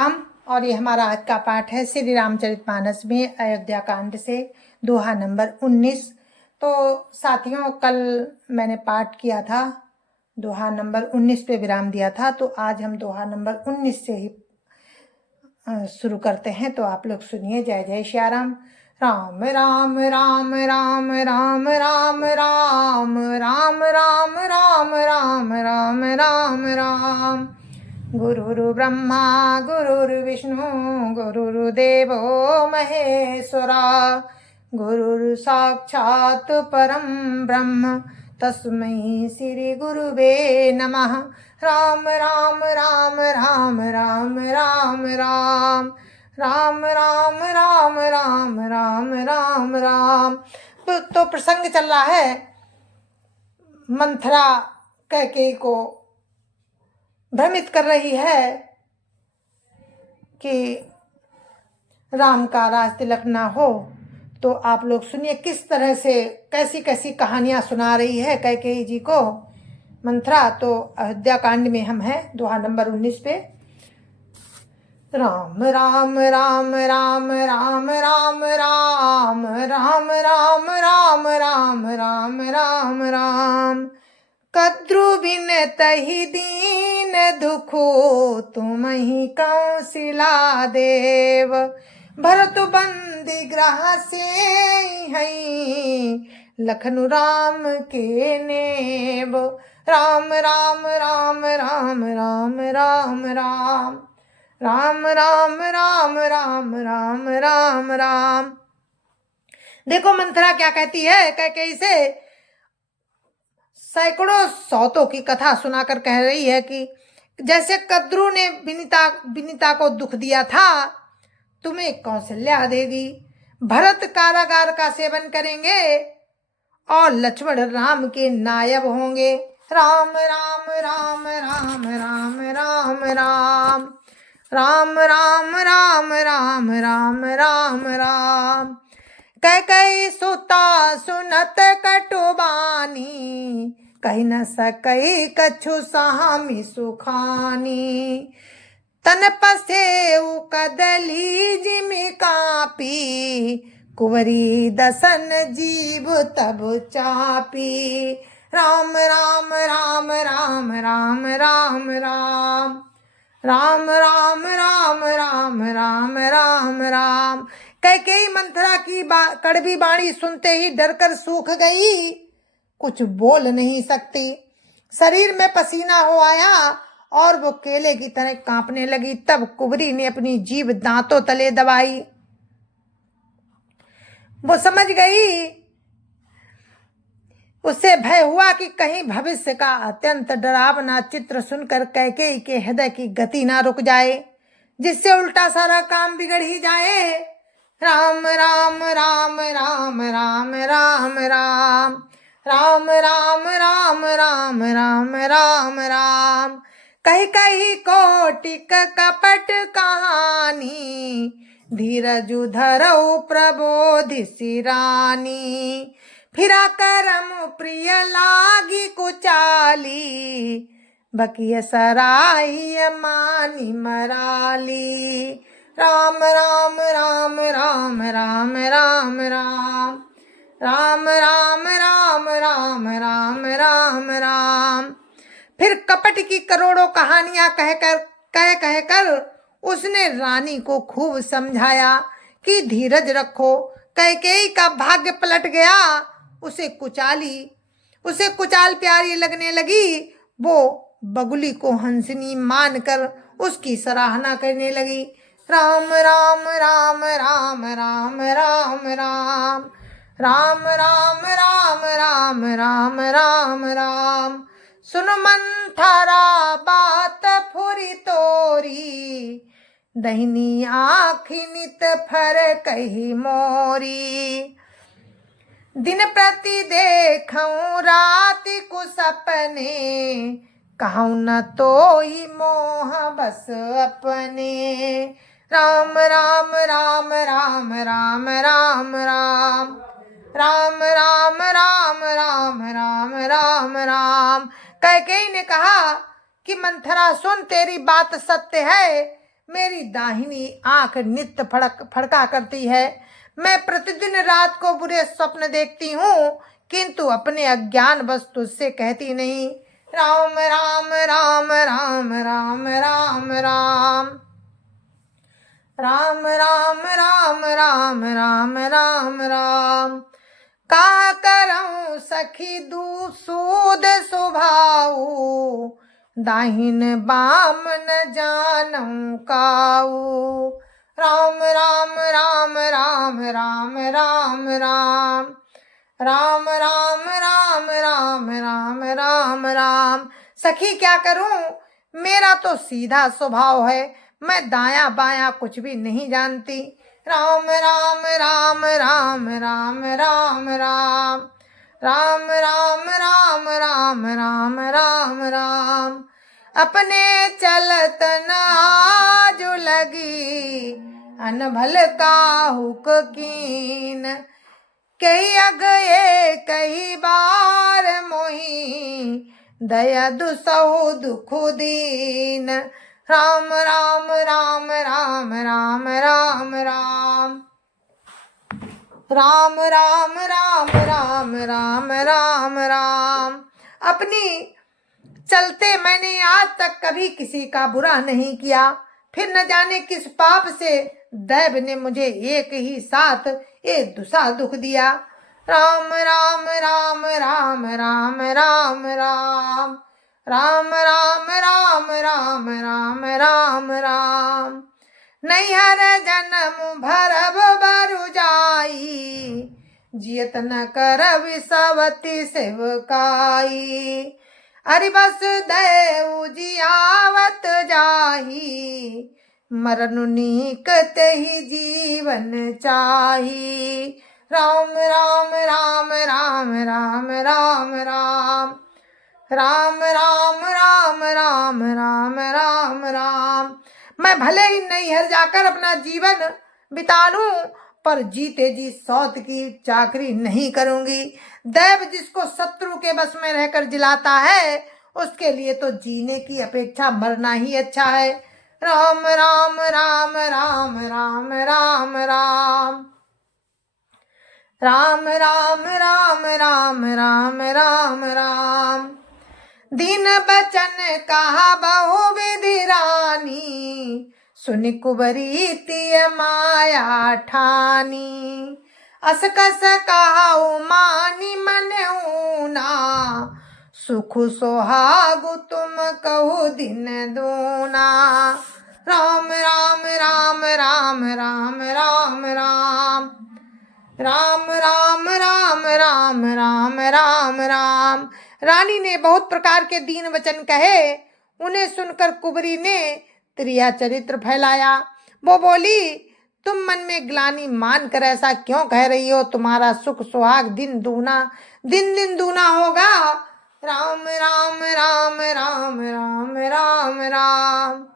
राम। और ये हमारा आज का पाठ है श्री रामचरितमानस में अयोध्या कांड से दोहा नंबर 19। तो साथियों, कल मैंने पाठ किया था, दोहा नंबर 19 पे विराम दिया था। तो आज हम दोहा नंबर 19 से ही शुरू करते हैं। तो आप लोग सुनिए। जय जय श्या राम। राम राम राम राम राम राम राम राम राम राम राम राम राम राम। गुरुर् ब्रह्मा गुरुर्विष्णु गुरुर्देवो महेश्वरा, गुरुर् साक्षात् परं ब्रह्म तस्मै श्री गुरुवे नमः। राम राम राम राम राम राम राम राम राम राम राम राम राम राम। तो प्रसंग चल रहा है, मंथरा कैकेयी को भ्रमित कर रही है कि राम का राज तिलक ना हो। तो आप लोग सुनिए किस तरह से कैसी कैसी कहानियां सुना रही है कैकेयी जी को मंथरा। तो अयोध्या कांड में हम हैं, दोहा नंबर 19 पे। राम राम राम राम राम राम राम राम राम राम राम राम राम राम। कद्रु बिन तहि दीन दुखो, तुम ही कौशिला देव। भरत बंदी ग्रह से हैं, लखनु राम के नेब। राम राम राम राम राम राम राम राम राम राम राम राम राम राम। देखो मंथरा क्या कहती है कैकेयी से। सैकड़ों सौतों की कथा सुनाकर कह रही है कि जैसे कद्रु ने विनीता को दुख दिया था, तुम्हें कौशल्या देगी। भरत कारागार का सेवन करेंगे और लक्ष्मण राम के नायब होंगे। राम राम राम राम राम राम राम राम राम राम राम राम राम राम। कैकेयी सुता सुनत कटुबानी, कही न सकई कछु सामी सुखानी। तन पसेउ कदली जिमि कापी, कुंवरी दसन जीव तब चापी। राम राम राम राम राम राम राम राम राम राम राम राम राम राम। कैकेयी मंथरा की कड़वी बाणी सुनते ही डरकर सूख गई, कुछ बोल नहीं सकती। शरीर में पसीना हो आया और वो केले की तरह कांपने लगी। तब कुंवरी ने अपनी जीभ दांतों तले दबाई। वो समझ गई, उससे भय हुआ कि कहीं भविष्य का अत्यंत डरावना चित्र सुनकर कैकेयी के हृदय की गति ना रुक जाए, जिससे उल्टा सारा काम बिगड़ ही जाए। राम राम राम राम राम राम राम राम राम राम राम राम राम राम। कही कही कोटिक कपट कहानी, धीरजु धरऊ प्रबोधि रानी। फिरा करम प्रिय लागी कुचाली, बकिय सराय मानी मराली। राम राम राम राम राम राम राम राम राम राम राम राम राम राम। फिर कपट की करोड़ों कहानियां कह उसने रानी को खूब समझाया कि धीरज रखो। कैकेयी का भाग्य पलट गया, उसे कुचाल प्यारी लगने लगी। वो बगुली को हंसनी मानकर उसकी सराहना करने लगी। राम राम राम राम राम राम राम राम राम राम राम राम राम राम। सुन मंथरा बात फुरी तोरी, दहिनी आँखि नित फर कही मोरी। दिन प्रति देखऊं राति को सपने, कहूं न तो ही मोह बस अपने। राम राम राम राम राम राम राम राम राम राम राम राम राम राम। कैकेयी ने कहा कि मंथरा सुन, तेरी बात सत्य है। मेरी दाहिनी आंख नित्य फड़का करती है। मैं प्रतिदिन रात को बुरे स्वप्न देखती हूँ, किंतु अपने अज्ञान बस तुझसे कहती नहीं। राम राम राम राम राम राम राम राम राम राम राम राम राम राम। का करऊं सखी दूसूद सुभाऊ, दाहिन बाम न जानऊं काऊ। राम राम राम राम राम राम राम राम राम राम राम राम राम राम। सखी क्या करूं, मेरा तो सीधा स्वभाव है, मैं दाया बाया कुछ भी नहीं जानती। राम राम राम राम राम राम राम राम राम राम राम राम राम राम। अपने चलत नाज लगी, अनभल काहुक कीन। कई अगये कई बार मोही, दया दुसहु दुख दीन। राम राम राम राम राम राम राम राम राम राम राम राम राम राम। अपनी चलते मैंने आज तक कभी किसी का बुरा नहीं किया, फिर न जाने किस पाप से दैव ने मुझे एक ही साथ ये दुसा दुख दिया। राम राम राम राम राम राम राम राम राम राम राम राम राम राम। नैहर जन्म भरब बरु जाई, जियत न करब सवती सेवकाई। अरि वसुदेव जियावत जाही, मरनु नीकत ही जीवन चाही। राम राम राम राम राम राम राम राम राम राम राम राम राम राम। मैं भले ही नैहर जाकर अपना जीवन बिता लूं, पर जीते जी सौत की चाकरी नहीं करूंगी। दैव जिसको शत्रु के बस में रहकर जिलाता है, उसके लिए तो जीने की अपेक्षा मरना ही अच्छा है। राम राम राम राम राम राम राम राम राम राम राम राम राम राम। दीन बचन कहा बहु विधि रानी, सुनि कुबरी तिय माया ठानी। अस कस कहाऊ मानी मन ऊना, सुख सोहागु तुम कहु दिन दूना। राम राम राम राम राम राम राम राम राम राम राम राम राम राम। रानी ने बहुत प्रकार के दीन वचन कहे, उन्हें सुनकर कुबरी ने त्रिया चरित्र फैलाया। वो बोली, तुम मन में ग्लानि मान कर ऐसा क्यों कह रही हो? तुम्हारा सुख सुहाग दिन दिन दूना होगा। राम राम राम राम राम राम राम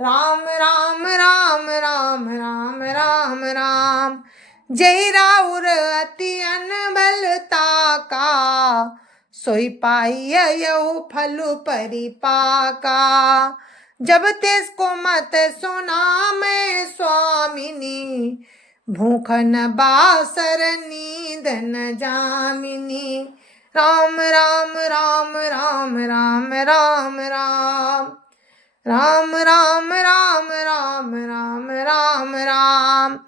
राम राम राम राम राम राम राम। जय राउर अति अनबलता का, सोई पाइयऊ फलु परिपाका। जब तेस को मत सुना मैं स्वामिनी, भूखन बासर नींद न जामिनी। राम राम राम राम राम राम राम राम राम राम राम राम राम राम।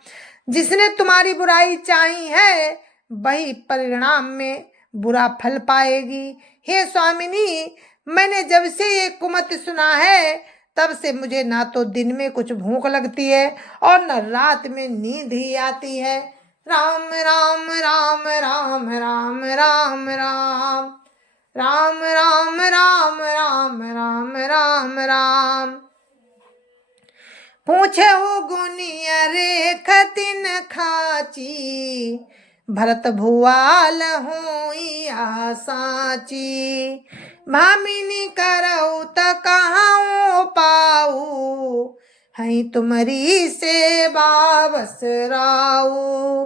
जिसने तुम्हारी बुराई चाही है, वही परिणाम में बुरा फल पाएगी। हे स्वामिनी, मैंने जब से ये कुमत सुना है, तब से मुझे ना तो दिन में कुछ भूख लगती है और न रात में नींद ही आती है। राम राम राम राम राम राम राम राम राम राम राम राम राम राम। पूछहु गुनिया रेख तिन खाची, भरत भुआल हुई साची। भामिनी करऊ त कहाऊ पाऊ, हई तुमरी सेवा बसराऊ।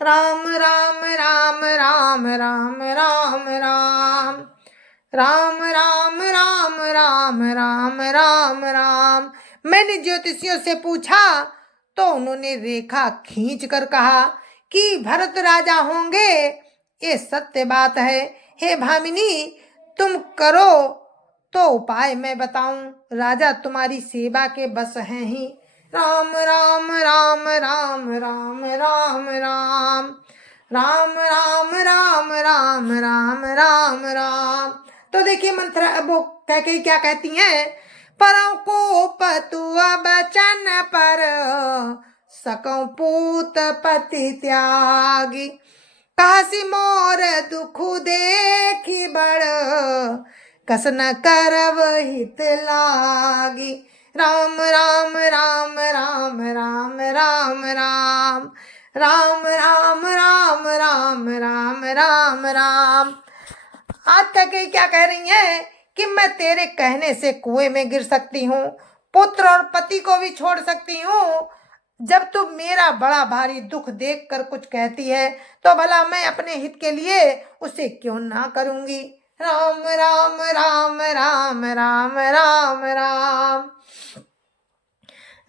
राम राम राम राम राम राम राम राम राम राम राम राम राम राम। मैंने ज्योतिषियों से पूछा तो उन्होंने रेखा खींच कर कहा कि भरत राजा होंगे, ये सत्य बात है। हे भामिनी, तुम करो तो उपाय मैं बताऊं, राजा तुम्हारी सेवा के बस हैं ही। राम राम राम राम राम राम राम राम राम राम राम राम राम राम। तो देखिए मंत्र वो कैकेयी क्या कहती हैं, परं को पतुआ बचन पर सकौ पूत पति त्यागी, काशी मोर दुख देखी बड़ कस न करव हित लागी। राम राम राम राम राम राम राम राम राम राम राम राम राम राम। आज कैकेयी क्या कह रही है कि मैं तेरे कहने से कुएं में गिर सकती हूँ, पुत्र और पति को भी छोड़ सकती हूँ। जब तू मेरा बड़ा भारी दुख देखकर कुछ कहती है तो भला मैं अपने हित के लिए उसे क्यों ना करूंगी। राम राम राम राम राम राम राम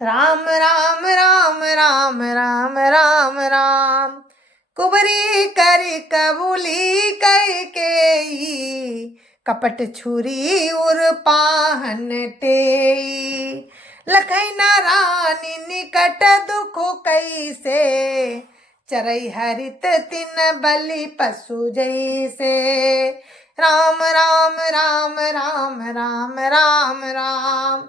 राम राम राम राम राम राम राम। कुबरी करी कबूली कैकेयी, कपट छुरी उर पाहन टेई, लखई नारानी निकट दुख कैसे, चरई हरित तिन बलि पशु जैसे। राम राम राम राम राम राम राम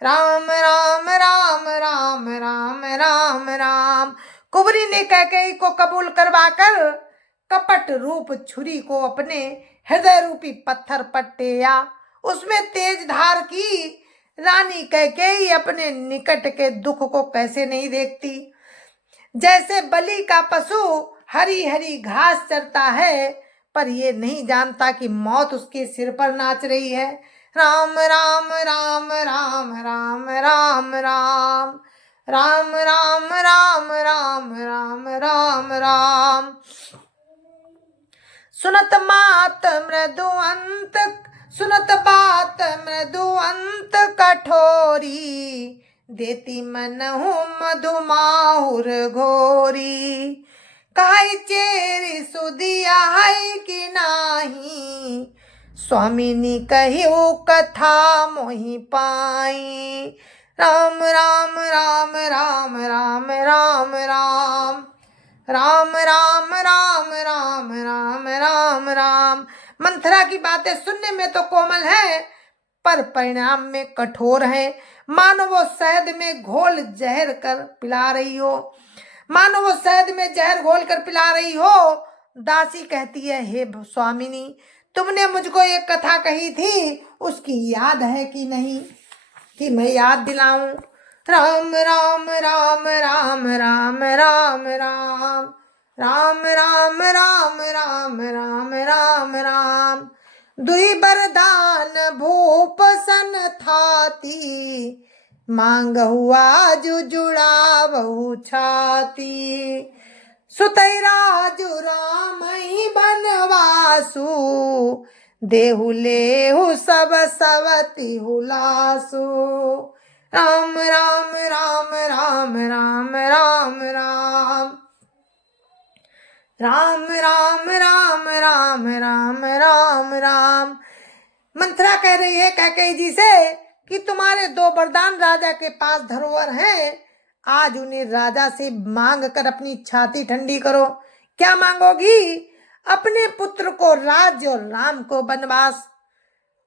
राम राम राम राम राम राम राम। कुबरी ने कैकेयी को कबूल करवाकर कपट रूप छुरी को अपने हृदय रूपी पत्थर पर टेया, उसमें तेज धार की। रानी कैकेयी अपने निकट के दुख को कैसे नहीं देखती। जैसे बलि का पशु हरी हरी घास चरता है, पर ये नहीं जानता कि मौत उसके सिर पर नाच रही है। राम राम राम राम राम राम राम राम राम राम राम राम राम राम। सुनत मात मृदुअंत, सुनत बात मृदुअंत कठोरी, देती मनहु मधुमाहुर घोरी, काई चेरी सुदिया है कि नाही, स्वामिनी कहियो कथा मोहि पाई। राम राम राम राम राम राम राम राम राम राम राम राम राम राम। मंथरा की बातें सुनने में तो कोमल है, पर परिणाम में कठोर है। मानो वो शहद में घोल जहर कर पिला रही हो, मानो वो शहद में जहर घोल कर पिला रही हो। दासी कहती है, हे स्वामिनी, तुमने मुझको एक कथा कही थी, उसकी याद है कि नहीं, कि मैं याद दिलाऊं। राम राम राम राम राम राम राम राम राम राम राम राम राम राम। दुई बरदान भूप सन थाती, मांग हुआ जो जुड़ा बहु छाती, सुतई राजु राम ही बनवासु, देहु लेहु सब सवती हुलासु। राम राम राम राम राम राम राम राम राम राम राम राम राम राम। मंथरा कह रही है कैकेयी जी से कि तुम्हारे दो वरदान राजा के पास धरोहर हैं, आज उन्हें राजा से मांग कर अपनी छाती ठंडी करो। क्या मांगोगी? अपने पुत्र को राज्य और राम को वनवास,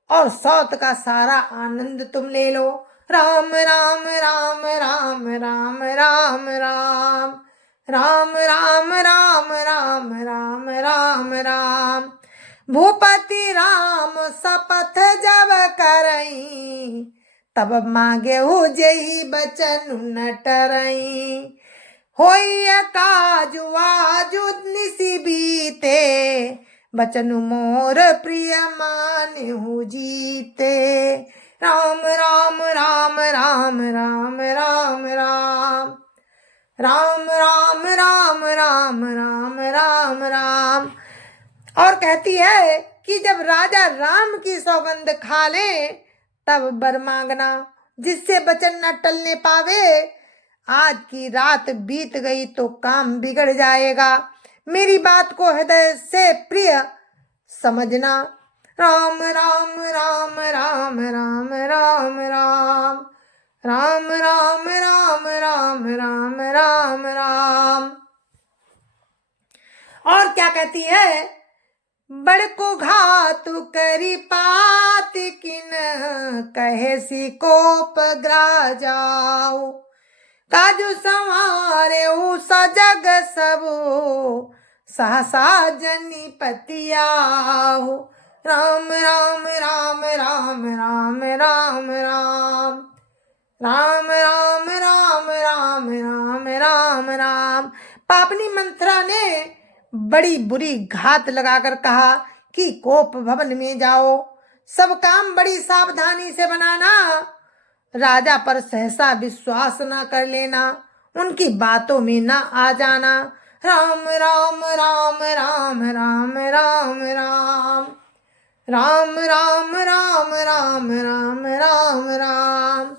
और सौत का सारा आनंद तुम ले लो। राम राम राम राम राम राम राम राम राम राम राम राम राम राम। भूपति राम शपथ जब करई, तब मांगे हो जही बचन न टरई, होई काजु आजु निसी बीते, बचन मोर प्रिय मानहु जीते। राम राम राम राम राम राम राम राम राम राम राम राम राम राम। और कहती है कि जब राजा राम की सौगंध खा ले तब वर मांगना, जिससे वचन न टलने पावे। आज की रात बीत गई तो काम बिगड़ जाएगा, मेरी बात को हृदय से प्रिय समझना। राम राम राम राम राम राम राम राम राम राम राम राम राम राम। और क्या कहती है? बड़को घातु करी पात किन, कहे सी कोप ग्रा जाओ। काजू संवारे सजग सबो, सहसा जनी पतियाओ। राम राम राम राम राम राम राम राम राम राम राम राम राम राम। पापनी मंथरा ने बड़ी बुरी घात लगाकर कहा कि कोप भवन में जाओ, सब काम बड़ी सावधानी से बनाना, राजा पर सहसा विश्वास न कर लेना, उनकी बातों में न आ जाना। राम राम राम राम राम राम राम राम राम राम राम राम राम राम।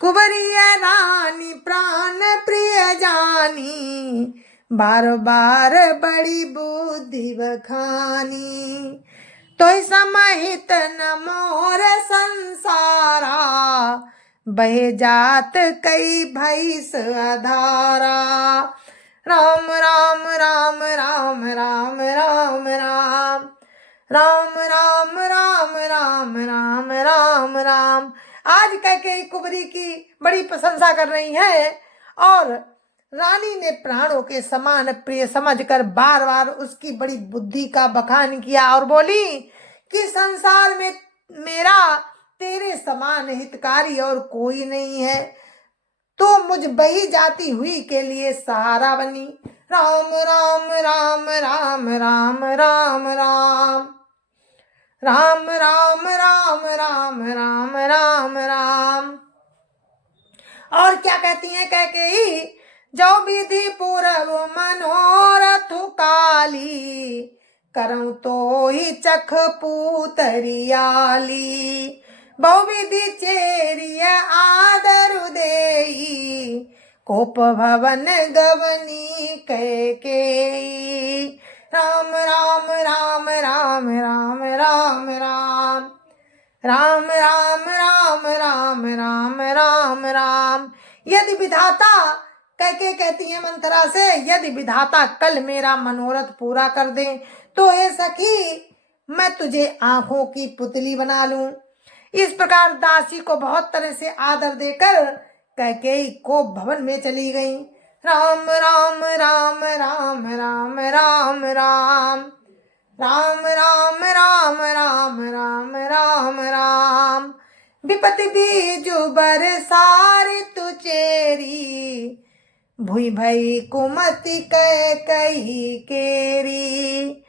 कुबरिया रानी प्राण प्रिय जानी, बार बार बड़ी बुद्धि बखानी। तो समाहित न मोर संसारा, बहे जात कई भैस अधारा। राम राम राम राम राम राम राम राम राम राम राम राम राम राम। आज कैकेयी कुबरी की बड़ी प्रशंसा कर रही है और रानी ने प्राणों के समान प्रिय समझकर बार बार उसकी बड़ी बुद्धि का बखान किया और बोली कि संसार में मेरा तेरे समान हितकारी और कोई नहीं है, तो मुझ बही जाती हुई के लिए सहारा बनी। राम राम राम राम राम राम राम राम राम राम राम राम राम राम। और क्या कहती हैं कैकेयी? जो विधि पूरब मनोरथ काली, करऊं तो ही चख पूतरियाली। बहुविधि चेरिय आदर देई, कोप भवन गवनी कैकेयी। राम राम राम राम राम राम राम राम राम राम राम राम राम राम। यदि विधाता, कैकेयी कहती है मंथरा से, यदि विधाता कल मेरा मनोरथ पूरा कर दे तो हे सखी मैं तुझे आंखों की पुतली बना लूं। इस प्रकार दासी को बहुत तरह से आदर देकर कैकेयी कोप भवन में चली गई। राम राम राम राम राम राम राम राम राम राम राम राम राम राम। विपति बीजु बरसारी तु चेरी, भुई भई कुमति कैकेयी केरी।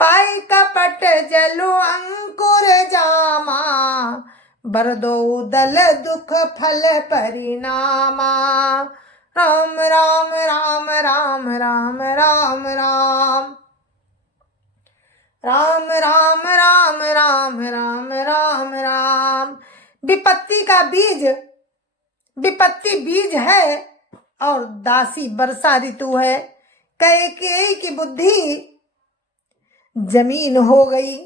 पाई कपट जलु अंकुर जामा, बरदो दल दुख फल परिणामा। राम राम राम राम राम राम राम राम राम राम राम राम राम राम। विपत्ति का बीज, विपत्ति बीज है और दासी वर्षा ऋतु है। कैकेयी की बुद्धि जमीन हो गई,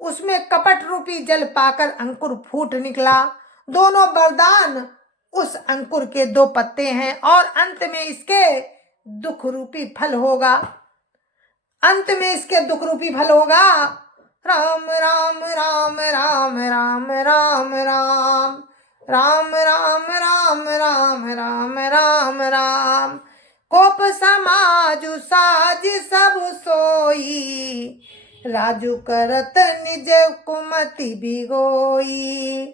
उसमें कपट रूपी जल पाकर अंकुर फूट निकला। दोनों वरदान उस अंकुर के दो पत्ते हैं और अंत में इसके दुख रूपी फल होगा, अंत में इसके दुख रूपी फल होगा। राम राम राम राम राम राम राम राम राम राम राम राम राम राम। कोप समाजु साज सब सोई, राजू करत निज कुमति बिगोई।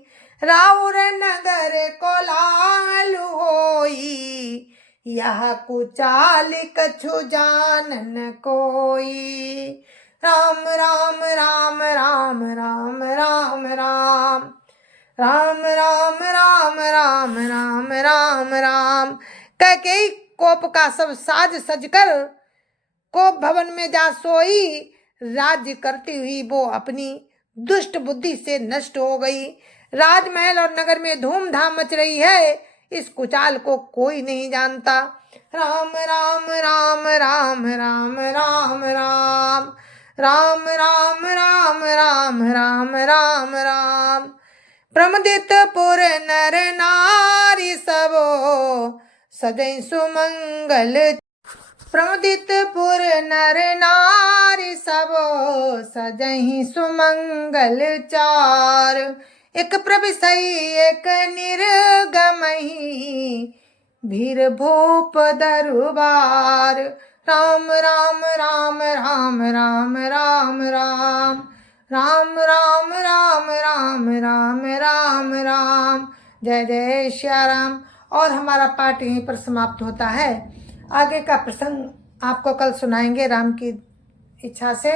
राउर नगर कोलाहल होई, यह कुचाल कछु जानन कोई। राम राम राम राम राम राम राम राम राम राम राम राम राम राम। कैकेयी कोप का सब साज सजकर कोप भवन में जा सोई, राज्य करती हुई वो अपनी दुष्ट बुद्धि से नष्ट हो गई। राजमहल और नगर में धूमधाम मच रही है, इस कुचाल को कोई नहीं जानता। राम राम राम राम राम राम राम राम राम राम राम राम राम राम। प्रमदित पुर नर नारी सबो सजै सुमंगल। प्रमदित पुर नर नारी सबो सजहि सुमंगल चार। एक प्रविशई एक निर्गमहि भीर भूप दरबार। राम राम राम राम राम राम राम राम राम राम राम राम राम राम। जय जय श्या राम। और हमारा पाठ यहीं पर समाप्त होता है। आगे का प्रसंग आपको कल सुनाएंगे राम की इच्छा से।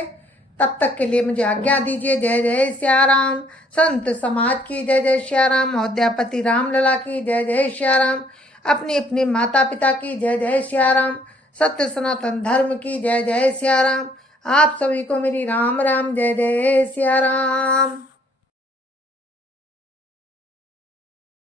तब तक के लिए मुझे आज्ञा दीजिए। जय जय श्या राम। संत समाज की जय जय श्या राम। अयोध्यापति रामलला की जय जय श्या राम। अपनी अपने माता पिता की जय जय श्या राम। सत्य सनातन धर्म की जय जय श्या राम। आप सभी को मेरी राम राम जय जय श्या राम।